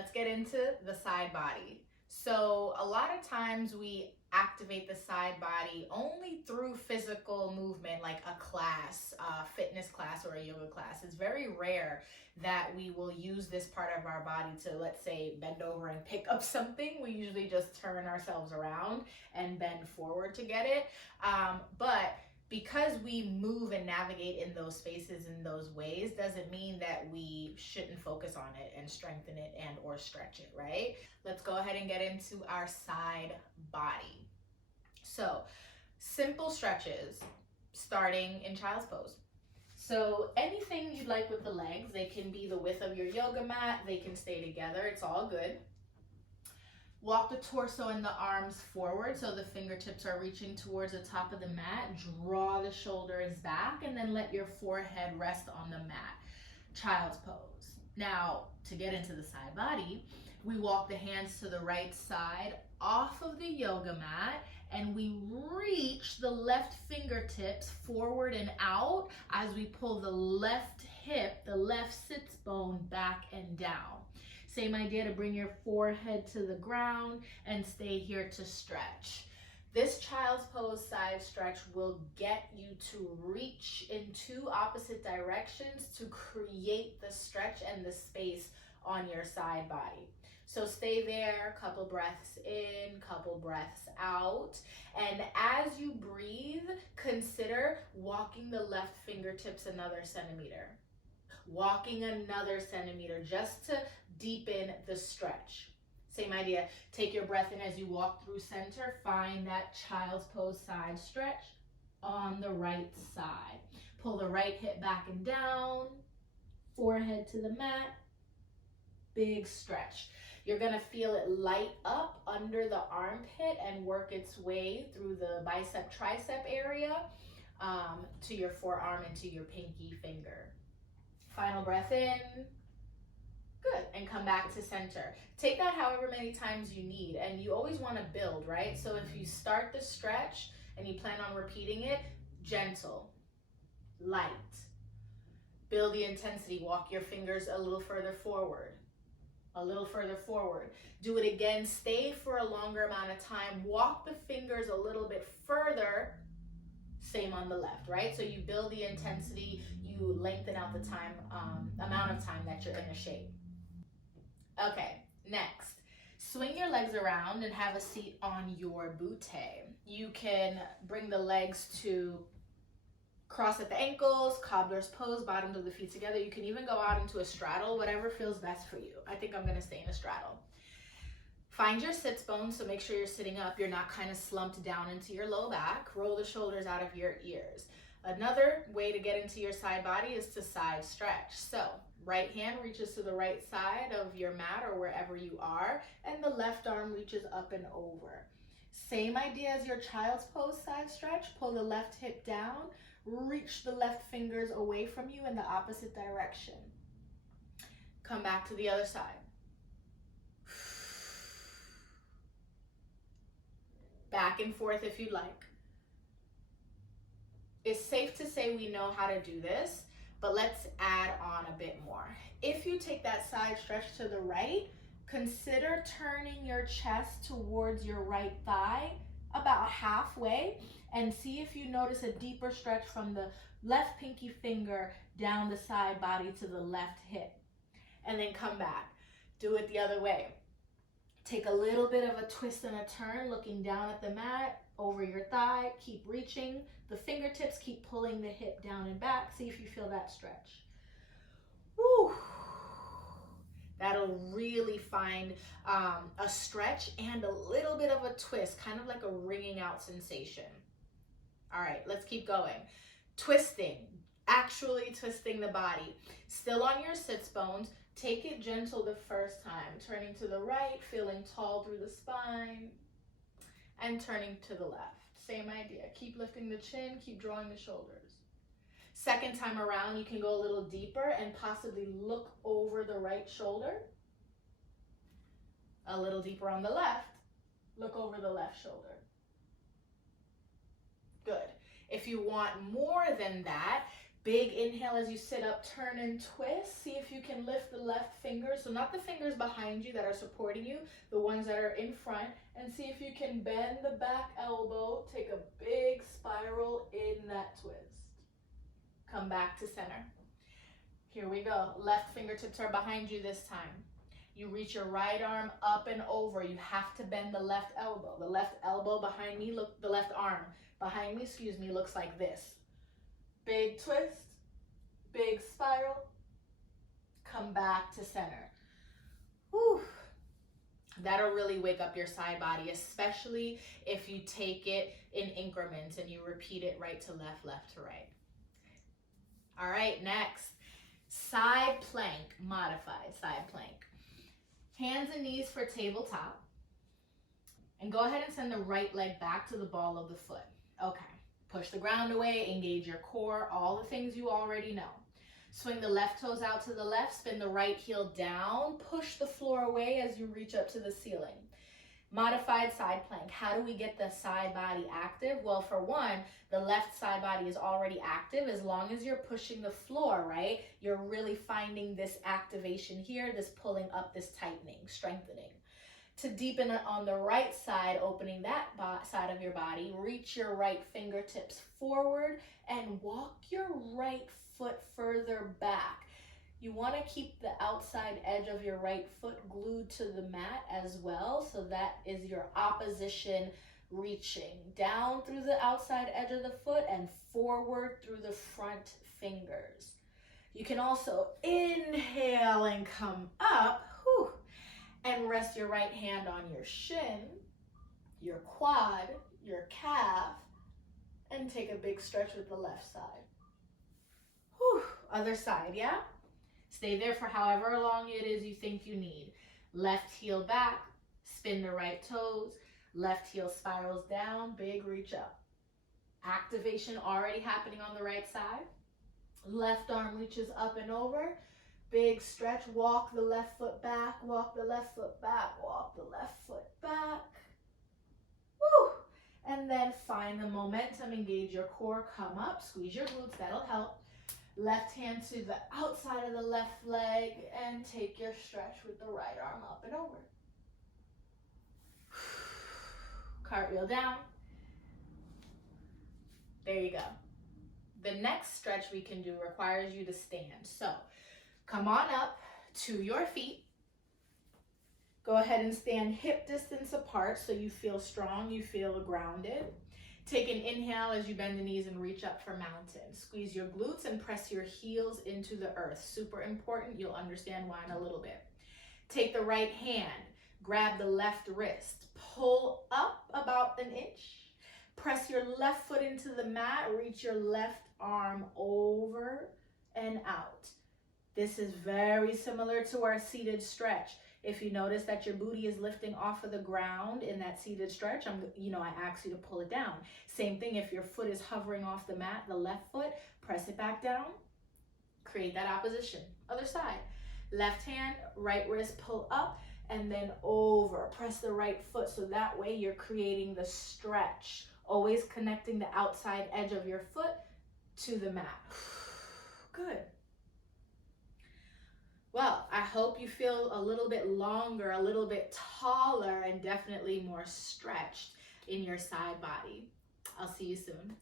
let's get into the side body. So a lot of times we activate the side body only through physical movement, like a class, a fitness class or a yoga class. It's very rare that we will use this part of our body to, let's say, bend over and pick up something. We usually just turn ourselves around and bend forward to get it. But because we move and navigate in those spaces in those ways doesn't mean that we shouldn't focus on it and strengthen it and or stretch it, right? Let's go ahead and get into our side body. So simple stretches starting in child's pose. So anything you'd like with the legs, they can be the width of your yoga mat, they can stay together, it's all good. Walk the torso and the arms forward so the fingertips are reaching towards the top of the mat. Draw the shoulders back and then let your forehead rest on the mat. Child's pose. Now, to get into the side body, we walk the hands to the right side off of the yoga mat and we reach the left fingertips forward and out as we pull the left hip, the left sits bone back and down. Same idea to bring your forehead to the ground and stay here to stretch. This child's pose side stretch will get you to reach in two opposite directions to create the stretch and the space on your side body. So stay there, couple breaths in, couple breaths out. And as you breathe, consider walking the left fingertips another centimeter. Walking another centimeter just to deepen the stretch. Same idea. Take your breath in as you walk through center. Find that child's pose side stretch on the right side. Pull the right hip back and down. Forehead to the mat. Big stretch. You're going to feel it light up under the armpit and work its way through the bicep tricep area to your forearm and to your pinky finger. Final breath in. Good. And come back to center. Take that however many times you need. And you always want to build, right? So if you start the stretch and you plan on repeating it, gentle, light. Build the intensity. Walk your fingers a little further forward. A little further forward. Do it again. Stay for a longer amount of time. Walk the fingers a little bit further. Same on the left, right? So you build the intensity, you lengthen out the time, amount of time that you're in a shape. Okay, next, swing your legs around and have a seat on your butte. You can bring the legs to cross at the ankles, cobbler's pose, bottoms of the feet together. You can even go out into a straddle, whatever feels best for you. I think I'm gonna stay in a straddle. Find your sits bone, so make sure you're sitting up. You're not kind of slumped down into your low back. Roll the shoulders out of your ears. Another way to get into your side body is to side stretch. So right hand reaches to the right side of your mat or wherever you are, and the left arm reaches up and over. Same idea as your child's pose side stretch. Pull the left hip down, reach the left fingers away from you in the opposite direction. Come back to the other side. Back and forth if you like. It's safe to say we know how to do this, but let's add on a bit more. If you take that side stretch to the right, consider turning your chest towards your right thigh about halfway and see if you notice a deeper stretch from the left pinky finger down the side body to the left hip. And then come back. Do it the other way. Take a little bit of a twist and a turn, looking down at the mat, over your thigh. Keep reaching the fingertips, keep pulling the hip down and back. See if you feel that stretch. Woo! That'll really find a stretch and a little bit of a twist, kind of like a wringing out sensation. All right, let's keep going. Twisting, actually twisting the body. Still on your sits bones. Take it gentle the first time, turning to the right, feeling tall through the spine, and turning to the left. Same idea. Keep lifting the chin, keep drawing the shoulders. Second time around, you can go a little deeper and possibly look over the right shoulder. A little deeper on the left, look over the left shoulder. Good. If you want more than that, Big inhale as you sit up, turn and twist. See if you can lift the left fingers. So not the fingers behind you that are supporting you, the ones that are in front. And see if you can bend the back elbow. Take a big spiral in that twist. Come back to center. Here we go. Left fingertips are behind you this time. You reach your right arm up and over. You have to bend the left elbow. The left elbow behind me, the left arm behind me, looks like this. Big twist, big spiral, come back to center. Whew. That'll really wake up your side body, especially if you take it in increments and you repeat it right to left, left to right. All right, next, side plank, modified side plank. Hands and knees for tabletop. And go ahead and send the right leg back to the ball of the foot. Okay. Push the ground away, engage your core, all the things you already know. Swing the left toes out to the left, spin the right heel down, push the floor away as you reach up to the ceiling. Modified side plank. How do we get the side body active? Well, for one, the left side body is already active. As long as you're pushing the floor, right? You're really finding this activation here, this pulling up, this tightening, strengthening. To deepen it on the right side, opening that side of your body, reach your right fingertips forward and walk your right foot further back. You want to keep the outside edge of your right foot glued to the mat as well, so that is your opposition, reaching down through the outside edge of the foot and forward through the front fingers. You can also inhale and come up. Whew. And rest your right hand on your shin, your quad, your calf, and take a big stretch with the left side. Whew. Other side, yeah? Stay there for however long it is you think you need. Left heel back, spin the right toes, left heel spirals down, big reach up. Activation already happening on the right side. Left arm reaches up and over. Big stretch, walk the left foot back, walk the left foot back, walk the left foot back. Woo! And then find the momentum, engage your core, come up, squeeze your glutes, that'll help. Left hand to the outside of the left leg and take your stretch with the right arm up and over. Cartwheel down. There you go. The next stretch we can do requires you to stand. So come on up to your feet. Go ahead and stand hip distance apart so you feel strong, you feel grounded. Take an inhale as you bend the knees and reach up for mountain. Squeeze your glutes and press your heels into the earth. Super important. You'll understand why in a little bit. Take the right hand, grab the left wrist, pull up about an inch. Press your left foot into the mat, reach your left arm over and out. This is very similar to our seated stretch. If you notice that your booty is lifting off of the ground in that seated stretch, I ask you to pull it down. Same thing if your foot is hovering off the mat, the left foot, press it back down. Create that opposition. Other side. Left hand, right wrist, pull up and then over. Press the right foot so that way you're creating the stretch. Always connecting the outside edge of your foot to the mat. Good. Well, I hope you feel a little bit longer, a little bit taller, and definitely more stretched in your side body. I'll see you soon.